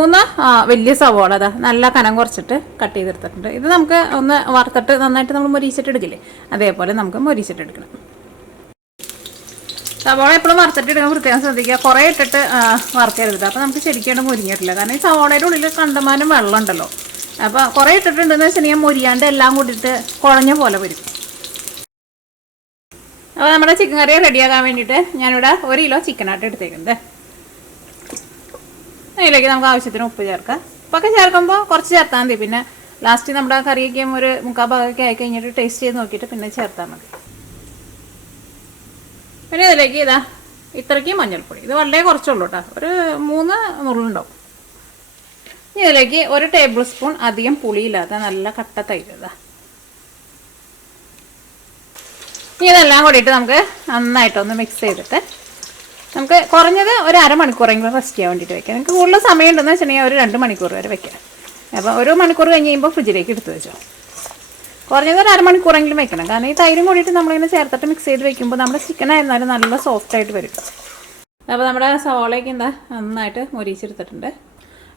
3 വലിയ സവോള അതാ നല്ല കനം കുറച്ചിട്ട് കട്ട് ചെയ്തെടുത്തിട്ടുണ്ട്. ഇത് നമുക്ക് ഒന്ന് വറുത്തിട്ട് നന്നായിട്ട് നമ്മൾ മൊരിച്ചിട്ട് എടുക്കില്ലേ, അതേപോലെ നമുക്ക് മൊരിച്ചിട്ട് എടുക്കണം. സവോള എപ്പോഴും വറുത്തിട്ട് എടുക്കാൻ പ്രത്യേകം ശ്രദ്ധിക്കുക. കുറേ ഇട്ടിട്ട് വറുക്കരുത്, അപ്പോൾ നമുക്ക് ശരിക്കും മുരിഞ്ഞിട്ടില്ല. കാരണം ഈ സവോളയുടെ ഉള്ളിൽ കണ്ടമാനം വെള്ളം ഉണ്ടല്ലോ. അപ്പോൾ കുറേ ഇട്ടിട്ടുണ്ടെന്ന് വെച്ചിട്ടുണ്ടെങ്കിൽ മൊരിയാണ്ട് എല്ലാം കൂടിയിട്ട് കുഴഞ്ഞ പോലെ വരും. അപ്പോൾ നമ്മുടെ ചിക്കൻ കറി റെഡിയാക്കാൻ വേണ്ടിയിട്ട് ഞാനിവിടെ 1 കിലോ ചിക്കനായിട്ട് എടുത്തേക്കുന്നത്. അതിലേക്ക് നമുക്ക് ആവശ്യത്തിന് ഉപ്പ് ചേർക്കാം. ഉപ്പൊക്കെ ചേർക്കുമ്പോൾ കുറച്ച് ചേർത്താൽ മതി. പിന്നെ ലാസ്റ്റ് നമ്മുടെ കറിയൊക്കെ ഒരു 3/4 ഭാഗമൊക്കെ ആയി കഴിഞ്ഞിട്ട് ടേസ്റ്റ് ചെയ്ത് നോക്കിയിട്ട് പിന്നെ ചേർത്താൽ മതി. പിന്നെ ഇതിലേക്ക് ഇത്രയ്ക്ക് മഞ്ഞൾപ്പൊടി, ഇത് വളരെ കുറച്ചുള്ളൂ കേട്ടോ, ഒരു 3 നുള്ളുണ്ടാവും. ഇനി ഇതിലേക്ക് 1 ടേബിൾ സ്പൂൺ അധികം പുളിയില്ലാത്ത നല്ല കട്ട തൈര്. ഇനി ഇതെല്ലാം കൂടിയിട്ട് നമുക്ക് നന്നായിട്ടൊന്ന് മിക്സ് ചെയ്തിട്ട് നമുക്ക് കുറഞ്ഞത് ഒരു അരമണിക്കൂറെങ്കിലും റെസ്റ്റ് ചെയ്യാൻ വേണ്ടിയിട്ട് വെക്കാം. നിങ്ങൾക്ക് കൂടുതൽ സമയം ഉണ്ടെന്ന് വെച്ചിട്ടുണ്ടെങ്കിൽ ഒരു 2 മണിക്കൂർ വരെ വെക്കാം. അപ്പോൾ 1 മണിക്കൂർ കഴിഞ്ഞ് കഴിയുമ്പോൾ ഫ്രിഡ്ജിലേക്ക് എടുത്ത് വെച്ചോ. കുറഞ്ഞത് ഒരു അരമണിക്കൂറെങ്കിലും വെക്കണം. കാരണം ഈ തൈരും കൂടിയിട്ട് നമ്മളിങ്ങനെ ചേർത്തിട്ട് മിക്സ് ചെയ്ത് വെക്കുമ്പോൾ നമ്മുടെ ചിക്കൻ ആയിരുന്നാലും നല്ല സോഫ്റ്റായിട്ട് വരും. അപ്പോൾ നമ്മുടെ സവോളയ്ക്ക് നന്നായിട്ട് മൊരിച്ചെടുത്തിട്ടുണ്ട്.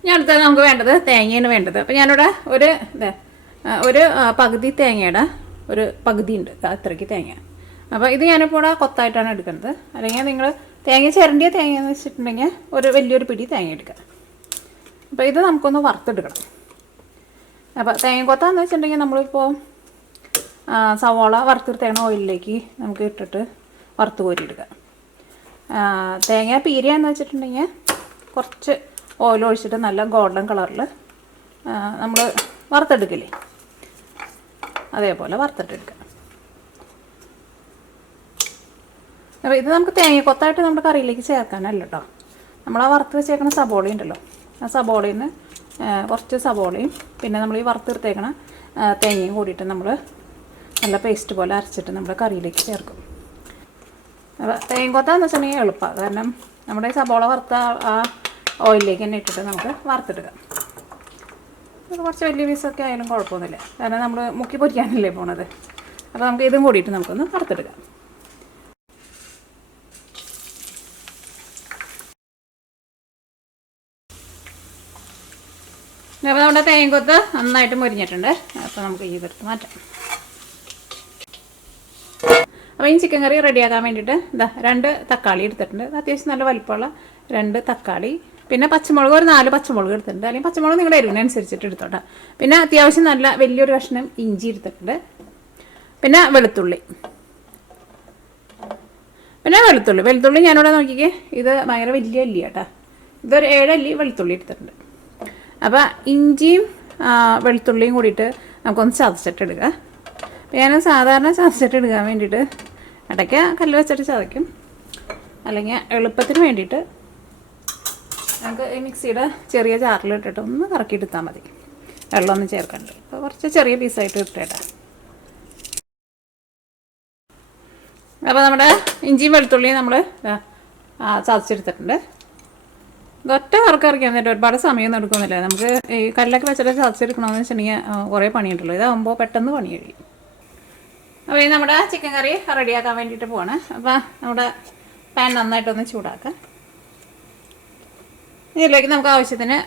ഇനി അടുത്തത് നമുക്ക് വേണ്ടത് തേങ്ങയാണ് വേണ്ടത്. അപ്പോൾ ഞാനിവിടെ ഒരു പകുതി തേങ്ങയുടെ ഒരു പകുതി ഉണ്ട്, അത്രയ്ക്ക് തേങ്ങ. അപ്പോൾ ഇത് ഞാനിപ്പോൾ ഇവിടെ കൊത്തായിട്ടാണ് എടുക്കുന്നത്. അല്ലെങ്കിൽ നിങ്ങൾ തേങ്ങ ചിരണ്ടിയ തേങ്ങ എന്ന് വെച്ചിട്ടുണ്ടെങ്കിൽ ഒരു വലിയൊരു പിടി തേങ്ങ എടുക്കുക. അപ്പോൾ ഇത് നമുക്കൊന്ന് വറുത്തെടുക്കണം. അപ്പോൾ തേങ്ങ കൊത്താന്ന് വെച്ചിട്ടുണ്ടെങ്കിൽ നമ്മളിപ്പോൾ സവോള വറുത്തെടുത്തേക്കണ ഓയിലിലേക്ക് നമുക്ക് ഇട്ടിട്ട് വറുത്ത് കോരിയെടുക്കുക. തേങ്ങ പീരിയാന്ന് വെച്ചിട്ടുണ്ടെങ്കിൽ കുറച്ച് ഓയിൽ ഒഴിച്ചിട്ട് നല്ല ഗോൾഡൻ കളറിൽ നമ്മൾ വറുത്തെടുക്കില്ലേ, അതേപോലെ വറുത്തിട്ടെടുക്കുക. അപ്പോൾ ഇത് നമുക്ക് തേങ്ങ കൊത്തായിട്ട് നമ്മുടെ കറിയിലേക്ക് ചേർക്കാനല്ല കേട്ടോ. നമ്മൾ ആ വറുത്ത് വെച്ചേക്കണ സബോള ഉണ്ടല്ലോ, ആ സബോളയിൽ നിന്ന് കുറച്ച് സബോളയും പിന്നെ നമ്മൾ ഈ വറുത്തെടുത്തേക്കണ തേങ്ങയും കൂടിയിട്ട് നമ്മൾ നല്ല പേസ്റ്റ് പോലെ അരച്ചിട്ട് നമ്മുടെ കറിയിലേക്ക് ചേർക്കും. അപ്പോൾ തേങ്ങ കൊത്താന്ന് വെച്ചിട്ടുണ്ടെങ്കിൽ എളുപ്പമാണ്. കാരണം നമ്മുടെ ഈ സബോള വറുത്ത ആ ഓയിലിലേക്ക് തന്നെ ഇട്ടിട്ട് നമുക്ക് വറുത്തെടുക്കാം. ഇത് കുറച്ച് വലിയ പീസൊക്കെ ആയാലും കുഴപ്പമൊന്നുമില്ല, കാരണം നമ്മൾ മുക്കി പൊരിക്കാനല്ലേ പോണത്. അപ്പോൾ നമുക്ക് ഇതും കൂടിയിട്ട് നമുക്കൊന്ന് വറുത്തെടുക്കാം. അപ്പോൾ നമ്മുടെ തേങ്ങക്കൊത്ത് നന്നായിട്ട് മുരിഞ്ഞിട്ടുണ്ട്. അപ്പോൾ നമുക്ക് ഈ ഇതെടുത്ത് മാറ്റാം. അപ്പോൾ ഈ ചിക്കൻ കറി റെഡിയാക്കാൻ വേണ്ടിയിട്ട് 2 തക്കാളി എടുത്തിട്ടുണ്ട്. അത്യാവശ്യം നല്ല വലിപ്പമുള്ള 2 തക്കാളി, പിന്നെ പച്ചമുളക് ഒരു 4 പച്ചമുളക് എടുത്തിട്ടുണ്ട്. അല്ലെങ്കിൽ പച്ചമുളക് നിങ്ങളുടെ എരിവിനനുസരിച്ചിട്ട് എടുത്തോട്ടെ. പിന്നെ അത്യാവശ്യം നല്ല വലിയൊരു കഷ്ണം ഇഞ്ചി എടുത്തിട്ടുണ്ട്. പിന്നെ വെളുത്തുള്ളി ഞാനിവിടെ നോക്കിക്കേ, ഇത് ഭയങ്കര വലിയ അല്ലി കേട്ടോ. ഇതൊരു 7 അല്ലി വെളുത്തുള്ളി എടുത്തിട്ടുണ്ട്. അപ്പോൾ ഇഞ്ചിയും വെളുത്തുള്ളിയും കൂടിയിട്ട് നമുക്കൊന്ന് ചതച്ചിട്ടെടുക്കുക. അപ്പോൾ ഞാൻ സാധാരണ ചതച്ചിട്ടെടുക്കാൻ വേണ്ടിയിട്ട് ഇടയ്ക്ക് കല്ല് വെച്ചിട്ട് ചതയ്ക്കും, അല്ലെങ്കിൽ എളുപ്പത്തിന് വേണ്ടിയിട്ട് നമുക്ക് ഈ മിക്സിയുടെ ചെറിയ ജാറിലിട്ടിട്ട് ഒന്ന് കറക്കിയെടുത്താൽ മതി, വെള്ളമൊന്നും ചേർക്കണ്ട. അപ്പോൾ കുറച്ച് ചെറിയ പീസായിട്ട് ഇട്ടേട്ടാ. അപ്പോൾ നമ്മുടെ ഇഞ്ചിയും വെളുത്തുള്ളിയും നമ്മൾ ചതച്ചെടുത്തിട്ടുണ്ട്. ഇതൊറ്റ കറക്കിറക്കാൻ വേണ്ടി ഒരുപാട് സമയമൊന്നും എടുക്കുന്നില്ല. നമുക്ക് ഈ കല്ലൊക്കെ വെച്ചിട്ട് ചതച്ചെടുക്കണമെന്ന് വെച്ചിട്ടുണ്ടെങ്കിൽ കുറേ പണിയുണ്ടല്ലോ. ഇതാകുമ്പോൾ പെട്ടെന്ന് പണി കഴിയും. അപ്പോൾ ഈ നമ്മുടെ ചിക്കൻ കറി റെഡിയാക്കാൻ വേണ്ടിയിട്ട് പോവാണ്. അപ്പോൾ നമ്മുടെ പാൻ നന്നായിട്ടൊന്ന് ചൂടാക്കാം. ഇതിലേക്ക് നമുക്ക് ആവശ്യത്തിന്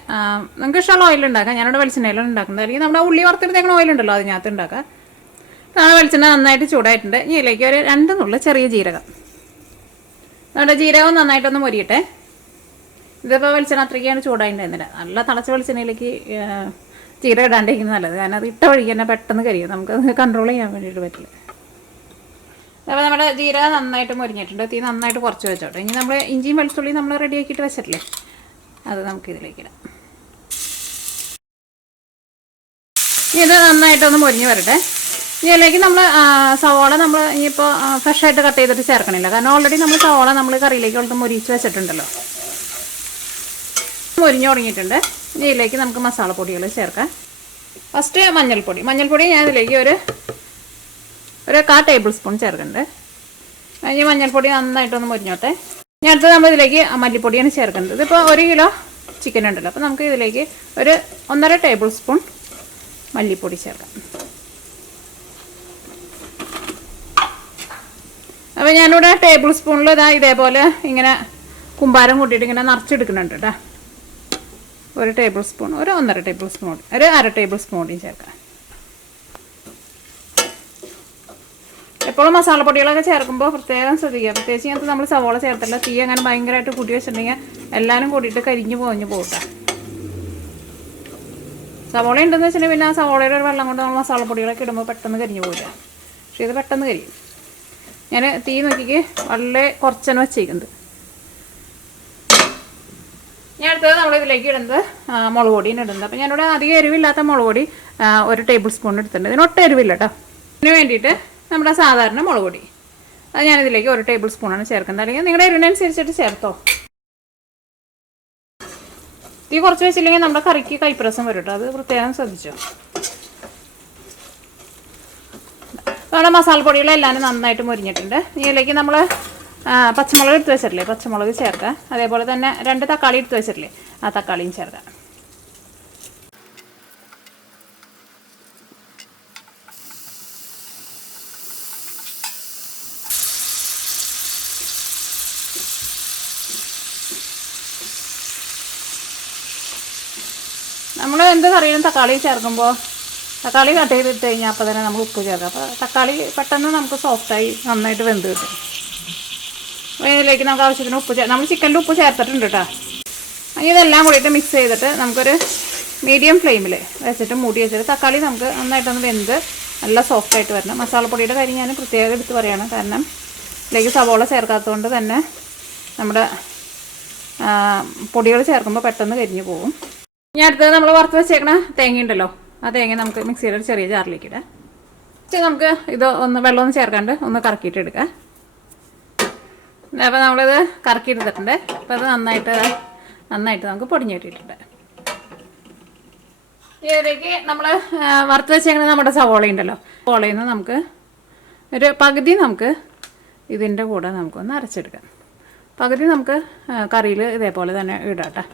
നിങ്ങൾക്ക് ഇഷ്ടമുള്ള ഓയിൽ ഉണ്ടാക്കാം. ഞാനിവിടെ വെളിച്ചെണ്ണയിലാണ് ഉണ്ടാക്കുന്നത്. അല്ലെങ്കിൽ നമ്മുടെ ഉള്ളി വറുത്തെടുത്തേക്കണ ഓയിലുണ്ടല്ലോ, അതിനകത്ത് ഉണ്ടാക്കാം. നമ്മുടെ വെളിച്ചെണ്ണ നന്നായിട്ട് ചൂടായിട്ടുണ്ട്. ഇനി ഇതിലേക്ക് ഒരു 2 നുള്ള ചെറിയ ജീരകം. നമ്മുടെ ജീരകം നന്നായിട്ടൊന്ന് മൊരിയട്ടെ. ഇതിപ്പോൾ വെളിച്ചെണ്ണ അത്രയ്ക്കാണ് ചൂടായിട്ടുണ്ടായിരുന്നില്ല. നല്ല തിളച്ച വെളിച്ചെണ്ണയിലേക്ക് ജീരകം ഇടാണ്ടിരിക്കുന്നത് നല്ലത്. കാരണം അത് ഇട്ട വഴിക്ക് തന്നെ പെട്ടെന്ന് കരിയും, നമുക്ക് കൺട്രോൾ ചെയ്യാൻ വേണ്ടിയിട്ട് പറ്റില്ല. അപ്പോൾ നമ്മുടെ ജീരകം നന്നായിട്ട് മൊരിഞ്ഞിട്ടുണ്ട്. തീ നന്നായിട്ട് കുറച്ച് വെച്ചോട്ടെ. ഇനി നമ്മൾ ഇഞ്ചിയും വെളുത്തുള്ളിയും നമ്മൾ റെഡിയാക്കിയിട്ട് വെച്ചിട്ടില്ലേ, അത് നമുക്ക് ഇതിലേക്കിടാം. ഇനി ഇത് നന്നായിട്ടൊന്ന് മൊരിഞ്ഞ് വരട്ടെ. ഇതിലേക്ക് നമ്മൾ സവോള നമ്മൾ ഇനിയിപ്പോൾ ഫ്രഷായിട്ട് കട്ട് ചെയ്തിട്ട് ചേർക്കണില്ല, കാരണം ഓൾറെഡി നമ്മൾ സവോള നമ്മൾ കറിയിലേക്ക് കൊടുത്ത് മൊരിച്ച് വെച്ചിട്ടുണ്ടല്ലോ. മൊരിഞ്ഞ് തുടങ്ങിയിട്ടുണ്ട്. ഇനി ഇതിലേക്ക് നമുക്ക് മസാലപ്പൊടികൾ ചേർക്കാം. ഫസ്റ്റ് മഞ്ഞൾപ്പൊടി ഞാൻ ഇതിലേക്ക് ഒരു 1/4 ടേബിൾ സ്പൂൺ ചേർക്കുന്നുണ്ട്. ഇനി മഞ്ഞൾപ്പൊടി നന്നായിട്ടൊന്ന് മൊരിഞ്ഞോട്ടെ. ഇനി അടുത്ത് നമ്മൾ ഇതിലേക്ക് മല്ലിപ്പൊടിയാണ് ചേർക്കുന്നത്. ഇതിപ്പോൾ 1 കിലോ ചിക്കൻ ഉണ്ടല്ലോ, അപ്പോൾ നമുക്ക് ഇതിലേക്ക് ഒരു 1.5 ടേബിൾ സ്പൂൺ മല്ലിപ്പൊടി ചേർക്കാം. അപ്പോൾ ഞാനിവിടെ ടേബിൾ സ്പൂണിൽ ഇതേപോലെ ഇങ്ങനെ കുമ്പാരം കൂട്ടിയിട്ട് ഇങ്ങനെ നിറച്ചെടുക്കുന്നുണ്ട് കേട്ടോ. 1 ടേബിൾ സ്പൂൺ, ഒരു 1.5 ടേബിൾ സ്പൂൺ, ഒരു 1/2 ടേബിൾ സ്പൂൺ കൂടിയും ചേർക്കാം. എപ്പോഴും മസാലപ്പൊടികളൊക്കെ ചേർക്കുമ്പോൾ പ്രത്യേകം ശ്രദ്ധിക്കുക. പ്രത്യേകിച്ച് ഇങ്ങനത്തെ നമ്മൾ സവോള ചേർത്തില്ല. തീ അങ്ങനെ ഭയങ്കരമായിട്ട് കൂട്ടി വെച്ചിട്ടുണ്ടെങ്കിൽ എല്ലാവരും കൂടിയിട്ട് കരിഞ്ഞു പോഞ്ഞ് പോകട്ടെ. സവോള ഉണ്ടെന്ന് വെച്ചിട്ടുണ്ടെങ്കിൽ പിന്നെ ആ സവോളയുടെ ഒരു വെള്ളം കൊണ്ട് നമ്മൾ മസാലപ്പൊടികളൊക്കെ ഇടുമ്പോൾ പെട്ടെന്ന് കരിഞ്ഞു പോകില്ല. പക്ഷേ ഇത് പെട്ടെന്ന് കരിയും. ഞാൻ തീ നോക്കിക്ക് വളരെ കുറച്ചാണ് വെച്ചേക്കുന്നത്. ഞാൻ അടുത്തത് നമ്മളിതിലേക്ക് ഇടുന്നത് മുളക് പൊടിയാണ് ഇടുന്നത്. അപ്പോൾ ഞാനിവിടെ അധികം എരിവില്ലാത്ത മുളക് പൊടി 1 ടേബിൾ സ്പൂൺ എടുത്തിട്ടുണ്ട്. ഇതിനൊട്ടും എരിവില്ല കേട്ടോ. ഇതിന് വേണ്ടിയിട്ട് നമ്മുടെ സാധാരണ മുളക് പൊടി അത് ഞാനിതിലേക്ക് 1 ടേബിൾ സ്പൂണാണ് ചേർക്കുന്നത്. അല്ലെങ്കിൽ നിങ്ങളുടെ എരിവിനനുസരിച്ചിട്ട് ചേർത്തോ. തീ കുറച്ച് വെച്ചില്ലെങ്കിൽ നമ്മുടെ കറിക്ക് കൈപ്രസം വരും കേട്ടോ. അത് പ്രത്യേകം ശ്രദ്ധിച്ചോ. നമ്മുടെ മസാലപ്പൊടികളെല്ലാം നന്നായിട്ട് മുരിഞ്ഞിട്ടുണ്ട്. ഇതിലേക്ക് നമ്മൾ പച്ചമുളക് എടുത്ത് വെച്ചിട്ടില്ലേ, പച്ചമുളക് ചേർക്കാം. അതേപോലെ തന്നെ 2 തക്കാളി എടുത്ത് വെച്ചിട്ടില്ലേ, ആ തക്കാളിയും ചേർക്കാം. നമ്മൾ എന്ത് കറിയിലും തക്കാളി ചേർക്കുമ്പോൾ തക്കാളി കട്ട് ചെയ്തിട്ട് കഴിഞ്ഞാൽ അപ്പോൾ തന്നെ നമ്മൾ ഉപ്പ് ചേർക്കാം. അപ്പോൾ തക്കാളി പെട്ടെന്ന് നമുക്ക് സോഫ്റ്റായി നന്നായിട്ട് വെന്ത് കിട്ടും. ഇതിലേക്ക് നമുക്ക് ആവശ്യത്തിന് ഉപ്പ് നമ്മൾ ചിക്കനിൽ ഉപ്പ് ചേർത്തിട്ടുണ്ട് കേട്ടോ. അങ്ങനെ ഇതെല്ലാം കൂടിയിട്ട് മിക്സ് ചെയ്തിട്ട് നമുക്കൊരു മീഡിയം ഫ്ലെയിമിൽ വെച്ചിട്ട് മൂടി വെച്ചിട്ട് തക്കാളി നമുക്ക് നന്നായിട്ടൊന്ന് വെന്ത് നല്ല സോഫ്റ്റായിട്ട് വരണം. മസാലപ്പൊടിയുടെ കാര്യം ഞാൻ പ്രത്യേകം എടുത്ത് പറയുകയാണ്. കാരണം ഇതിലേക്ക് സവോള ചേർക്കാത്തതുകൊണ്ട് തന്നെ നമ്മുടെ പൊടികൾ ചേർക്കുമ്പോൾ പെട്ടെന്ന് കരിഞ്ഞു പോകും. ഇനി അടുത്തത് നമ്മൾ വറുത്ത് വെച്ചേക്കണ തേങ്ങ ഉണ്ടല്ലോ, ആ തേങ്ങ നമുക്ക് മിക്സിയുടെ ഒരു ചെറിയ ജാറിലേക്ക് ഇടാം. നമുക്ക് ഇത് വെള്ളമൊന്നും ചേർക്കാണ്ട് ഒന്ന് കറക്കിയിട്ട് എടുക്കാം. അപ്പോൾ നമ്മളിത് കറക്കി എടുത്തിട്ടുണ്ട്. അപ്പോൾ അത് നന്നായിട്ട് നമുക്ക് പൊടിഞ്ഞ് കിട്ടിയിട്ടുണ്ട്. ഇതിലേക്ക് നമ്മൾ വറുത്ത് വെച്ചേക്കണ നമ്മുടെ സവോള ഉണ്ടല്ലോ, സവോളയിൽ നിന്ന് നമുക്ക് ഒരു പകുതി നമുക്ക് ഇതിൻ്റെ കൂടെ നമുക്കൊന്ന് അരച്ചെടുക്കാം. പകുതി നമുക്ക് കറിയിൽ ഇതേപോലെ തന്നെ ഇടാം കേട്ടോ.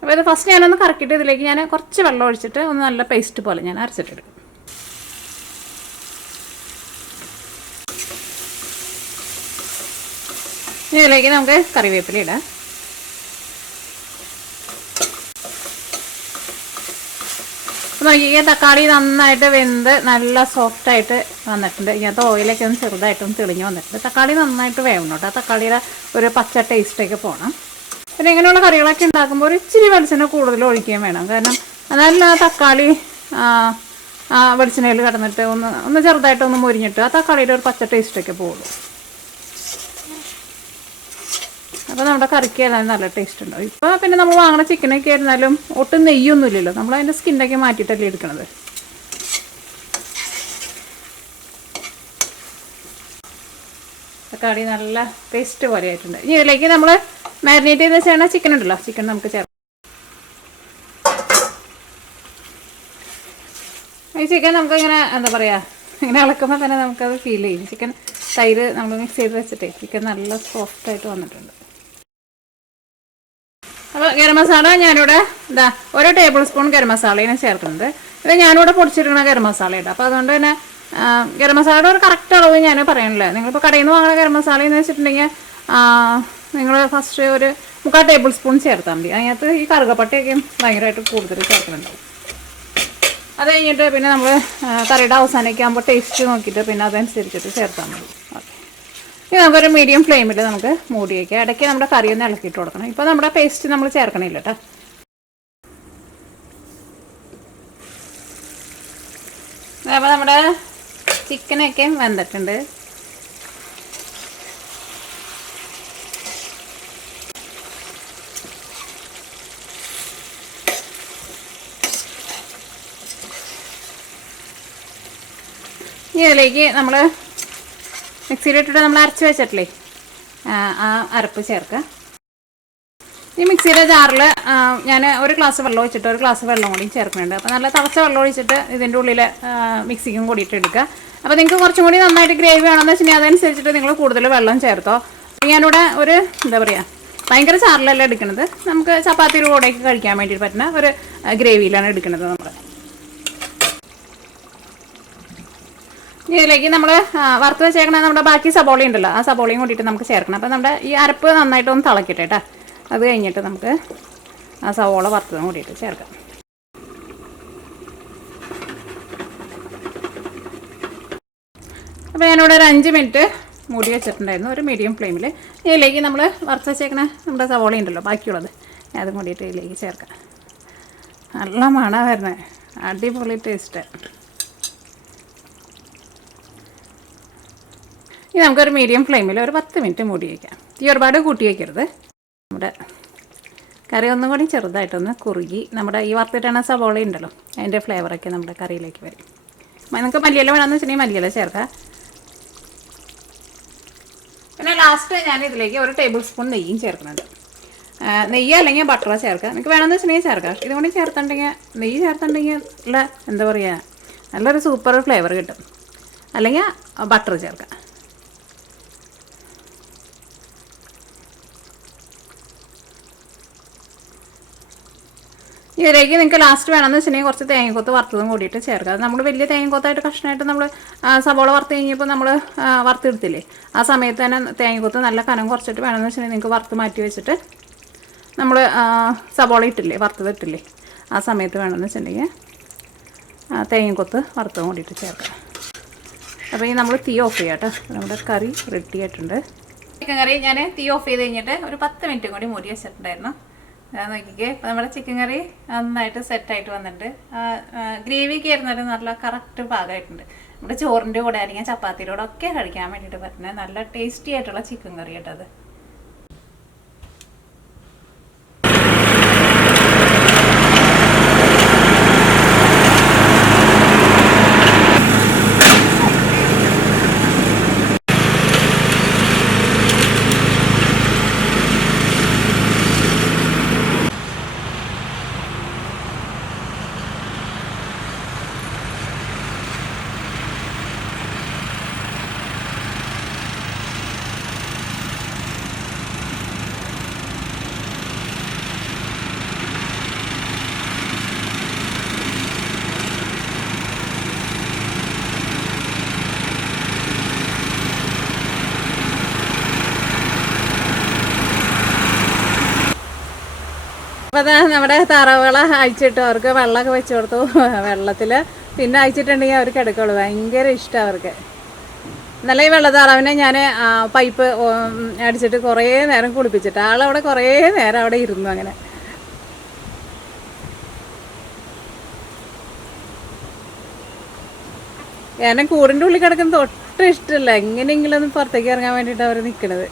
അപ്പോൾ ഇത് ഫസ്റ്റ് ഞാനൊന്ന് കറക്കിയിട്ട് ഇതിലേക്ക് ഞാൻ കുറച്ച് വെള്ളം ഒഴിച്ചിട്ട് ഒന്ന് നല്ല പേസ്റ്റ് പോലെ ഞാൻ അരച്ചിട്ടെടുക്കും. ഇതിലേക്ക് നമുക്ക് കറിവേപ്പില ഇടാം. നോക്കിയാൽ തക്കാളി നന്നായിട്ട് വെന്ത് നല്ല സോഫ്റ്റായിട്ട് വന്നിട്ടുണ്ട്. ഇതിനകത്ത് ഓയിലൊക്കെ ഒന്ന് ചെറുതായിട്ടൊന്ന് തെളിഞ്ഞ് വന്നിട്ടുണ്ട്. തക്കാളി നന്നായിട്ട് വേവണം കേട്ടോ. തക്കാളിയുടെ ഒരു പച്ച ടേസ്റ്റൊക്കെ പോകണം. പിന്നെ ഇങ്ങനെയുള്ള കറികളൊക്കെ ഉണ്ടാക്കുമ്പോൾ ഒരു ഇച്ചിരി വെളിച്ചെണ്ണ കൂടുതൽ ഒഴിക്കുകയും വേണം. കാരണം അതല്ല തക്കാളി വെളിച്ചെണ്ണയിൽ കിടന്നിട്ട് ഒന്ന് ചെറുതായിട്ടൊന്ന് മുരിഞ്ഞിട്ട് ആ തക്കാളിയുടെ ഒരു പച്ച ടേസ്റ്റൊക്കെ പോകുള്ളൂ. അപ്പോൾ നമ്മുടെ കറിക്ക് എല്ലാം നല്ല ടേസ്റ്റ് ഉണ്ടാവും. ഇപ്പോൾ പിന്നെ നമ്മൾ വാങ്ങുന്ന ചിക്കനൊക്കെ ആയിരുന്നാലും ഒട്ടും നെയ്യൊന്നുമില്ലല്ലോ, നമ്മൾ അതിൻ്റെ സ്കിന്നൊക്കെ മാറ്റിയിട്ടല്ലേ എടുക്കണത്. തക്കാളി നല്ല പേസ്റ്റ് പോലെ ആയിട്ടുണ്ട്. ഇനി ഇതിലേക്ക് നമ്മൾ മാരിനേറ്റ് ചെയ്ത് വെച്ചാൽ ചിക്കൻ ഉണ്ടല്ലോ, ചിക്കൻ നമുക്ക് ചേർക്കാം. ഈ ചിക്കൻ നമുക്ക് ഇങ്ങനെ എന്താ പറയുക, ഇങ്ങനെ ഇളക്കുമ്പോൾ തന്നെ നമുക്കത് ഫീൽ ചെയ്യും. ചിക്കൻ തൈര് നമ്മൾ മിക്സ് ചെയ്ത് വെച്ചിട്ടേ ചിക്കൻ നല്ല സോഫ്റ്റായിട്ട് വന്നിട്ടുണ്ട്. അപ്പോൾ ഗരം മസാല ഞാനിവിടെ 1 ടേബിൾ സ്പൂൺ ഗരം മസാലയാണ് ചേർക്കുന്നത്. ഇത് ഞാനിവിടെ പൊടിച്ചിരിക്കുന്ന ഗരം മസാല ഇടാം. അപ്പോൾ അതുകൊണ്ട് തന്നെ ഗരം മസാലയുടെ ഒരു കറക്റ്റ് അളവ് ഞാൻ പറയണില്ല. നിങ്ങളിപ്പോൾ കടയിൽ നിന്ന് വാങ്ങുന്ന ഗരം മസാല എന്ന് വെച്ചിട്ടുണ്ടെങ്കിൽ നിങ്ങൾ ഫസ്റ്റ് ഒരു 3/4 ടേബിൾ സ്പൂൺ ചേർത്താൽ മതി. അതിനകത്ത് ഈ കറുകപ്പട്ടയൊക്കെ ഭയങ്കരമായിട്ട് കൂടുതൽ ചേർക്കുന്നുണ്ടാവും. അത് കഴിഞ്ഞിട്ട് പിന്നെ നമ്മൾ കറിയുടെ അവസാനമൊക്കെ ആകുമ്പോൾ ടേസ്റ്റ് നോക്കിയിട്ട് പിന്നെ അതനുസരിച്ചിട്ട് ചേർത്താൽ മതി. ഓക്കെ, ഇനി നമുക്കൊരു മീഡിയം ഫ്ലെയിമിൽ നമുക്ക് മൂടി വയ്ക്കാം. ഇടയ്ക്ക് നമ്മുടെ കറി ഒന്ന് ഇളക്കിയിട്ട് കൊടുക്കണം. ഇപ്പോൾ നമ്മുടെ പേസ്റ്റ് നമ്മൾ ചേർക്കണില്ല കേട്ടോ. അപ്പോൾ നമ്മുടെ ചിക്കനൊക്കെ വെന്തിട്ടുണ്ട്. ഇതിലേക്ക് നമ്മൾ മിക്സിയിലിട്ടിട്ട് നമ്മൾ അരച്ച് വെച്ചിട്ടില്ലേ ആ അരപ്പ് ചേർക്കുക. ഈ മിക്സിയുടെ ജാറിൽ ഞാൻ 1 ഗ്ലാസ് വെള്ളം ഒഴിച്ചിട്ട് 1 ഗ്ലാസ് വെള്ളം കൂടി ചേർക്കുന്നുണ്ട്. അപ്പോൾ നല്ല തിളച്ച വെള്ളം ഒഴിച്ചിട്ട് ഇതിൻ്റെ ഉള്ളിൽ മിക്സിക്കും കൂടിയിട്ട് എടുക്കുക. അപ്പോൾ നിങ്ങൾക്ക് കുറച്ചും കൂടി നന്നായിട്ട് ഗ്രേവി വേണമെന്ന് വെച്ചിട്ടുണ്ടെങ്കിൽ അതനുസരിച്ചിട്ട് നിങ്ങൾ കൂടുതൽ വെള്ളം ചേർത്തോ. ഞാനിവിടെ ഒരു എന്താ പറയുക, ഭയങ്കര ചാറിലല്ല എടുക്കുന്നത്, നമുക്ക് ചപ്പാത്തിയുടെ കൂടെയൊക്കെ കഴിക്കാൻ വേണ്ടിയിട്ട് പറ്റുന്ന ഒരു ഗ്രേവിയിലാണ് എടുക്കുന്നത് നമ്മൾ. ഇതിലേക്ക് നമ്മൾ വറുത്ത് വെച്ചേക്കണ നമ്മുടെ ബാക്കി സബോള ഉണ്ടല്ലോ, ആ സബോളയും കൂട്ടിയിട്ട് നമുക്ക് ചേർക്കണം. അപ്പോൾ നമ്മുടെ ഈ അരപ്പ് നന്നായിട്ടൊന്ന് തിളക്കട്ടെ കേട്ടോ. അത് കഴിഞ്ഞിട്ട് നമുക്ക് ആ സവോള വറുത്തതും കൂടിയിട്ട് ചേർക്കാം. അപ്പോൾ ഞാനിവിടെ ഒരു 5 മിനിറ്റ് മൂടി വെച്ചിട്ടുണ്ടായിരുന്നു ഒരു മീഡിയം ഫ്ലെയിമിൽ. ഇതിലേക്ക് നമ്മൾ വറുത്ത് വെച്ചേക്കണ നമ്മുടെ സവോള ഉണ്ടല്ലോ ബാക്കിയുള്ളത്, അതും കൂടിയിട്ട് ഇതിലേക്ക് ചേർക്കാം. നല്ല മണം വരുന്നത്, അടിപൊളി ടേസ്റ്റ്. ഇനി നമുക്കൊരു മീഡിയം ഫ്ലെയിമിൽ ഒരു 10 മിനിറ്റ് മൂടി വയ്ക്കാം. തീ ഒരുപാട് കൂട്ടി വയ്ക്കരുത്. നമ്മുടെ കറി ഒന്നും കൂടി ചെറുതായിട്ടൊന്ന് കുറുകി നമ്മുടെ ഈ വറുത്തിട്ടാണ് സവോള ഉണ്ടല്ലോ അതിൻ്റെ ഫ്ലേവറൊക്കെ നമ്മുടെ കറിയിലേക്ക് വരും. നമുക്ക് മല്ലിയില വേണമെന്ന് വെച്ചിട്ടുണ്ടെങ്കിൽ മല്ലിയില ചേർക്കാം. പിന്നെ ലാസ്റ്റ് ഞാൻ ഇതിലേക്ക് ഒരു ടേബിൾ സ്പൂൺ നെയ്യും ചേർക്കുന്നുണ്ട്. നെയ്യ് അല്ലെങ്കിൽ ബട്ടറോ ചേർക്കാം, നിങ്ങൾക്ക് വേണമെന്ന് വെച്ചിട്ടുണ്ടെങ്കിൽ ചേർക്കാം. ഇതുകൊണ്ട് ചേർത്തുണ്ടെങ്കിൽ നെയ്യ് ചേർത്തുണ്ടെങ്കിൽ ഉള്ള എന്താ പറയുക നല്ലൊരു സൂപ്പർ ഫ്ലേവർ കിട്ടും. അല്ലെങ്കിൽ ബട്ടർ ചേർക്കാം. ഇതിലേക്ക് നിങ്ങൾക്ക് ലാസ്റ്റ് വേണമെന്ന് വെച്ചിട്ടുണ്ടെങ്കിൽ കുറച്ച് തേങ്ങക്കൊത്ത് വറുത്തതും കൂടിയിട്ട് ചേർക്കുക. അത് നമ്മൾ വലിയ തേങ്ങക്കൊത്തായിട്ട് കഷ്ണമായിട്ട് നമ്മൾ സവോള വറുത്ത് കഴിഞ്ഞപ്പോൾ നമ്മൾ വറുത്തെടുത്തില്ലേ, ആ സമയത്ത് തന്നെ തേങ്ങക്കൊത്ത് നല്ല കനം കുറച്ചിട്ട് വേണമെന്ന് വെച്ചിട്ടുണ്ടെങ്കിൽ നിങ്ങൾക്ക് വറുത്ത് മാറ്റി വെച്ചിട്ട് നമ്മൾ സവോള ഇട്ടില്ലേ വറുത്തതിട്ടില്ലേ ആ സമയത്ത് വേണമെന്ന് വെച്ചിട്ടുണ്ടെങ്കിൽ തേങ്ങക്കൊത്ത് വറുത്തതും കൂടിയിട്ട് ചേർക്കുക. അപ്പോൾ ഈ നമ്മൾ തീ ഓഫ് ചെയ്യാം കേട്ടോ. നമ്മുടെ കറി റെഡി ആയിട്ടുണ്ട്. ചിക്കൻ കറി ഞാൻ തീ ഓഫ് ചെയ്ത് കഴിഞ്ഞിട്ട് ഒരു 10 മിനിറ്റ് കൂടി മൂടി വെച്ചിട്ടുണ്ടായിരുന്നു. നോക്കിക്കേ, അപ്പോൾ നമ്മുടെ ചിക്കൻ കറി നന്നായിട്ട് സെറ്റായിട്ട് വന്നിട്ടുണ്ട്. ഗ്രേവിക്ക് ആയിരുന്നാലും നല്ല കറക്റ്റ് പാകമായിട്ടുണ്ട്. നമ്മുടെ ചോറിൻ്റെ കൂടെ അല്ലെങ്കിൽ ചപ്പാത്തിയുടെ കൂടെ ഒക്കെ കഴിക്കാൻ വേണ്ടിയിട്ട് പറ്റുന്ന നല്ല ടേസ്റ്റി ആയിട്ടുള്ള ചിക്കൻ കറി കേട്ടത്. അപ്പോൾ അതാ നമ്മുടെ താറാവുകളെ അയച്ചിട്ട് അവർക്ക് വെള്ളമൊക്കെ വെച്ച് കൊടുത്തു. വെള്ളത്തിൽ പിന്നെ അയച്ചിട്ടുണ്ടെങ്കിൽ അവർക്ക് എടുക്കുള്ളൂ. ഭയങ്കര ഇഷ്ടമാണ് അവർക്ക്. ഇന്നലെ ഈ വെള്ളത്താറാവിനെ ഞാൻ പൈപ്പ് അടിച്ചിട്ട് കുറേ നേരം കുളിപ്പിച്ചിട്ട് ആളവിടെ കുറേ നേരം അവിടെ ഇരുന്നു. അങ്ങനെ കാരണം കൂടിൻ്റെ ഉള്ളിൽ കിടക്കുന്നത് ഒട്ടും ഇഷ്ടമല്ല. എങ്ങനെയെങ്കിലും ഒന്ന് പുറത്തേക്ക് ഇറങ്ങാൻ വേണ്ടിയിട്ട് അവർ നിൽക്കുന്നത്.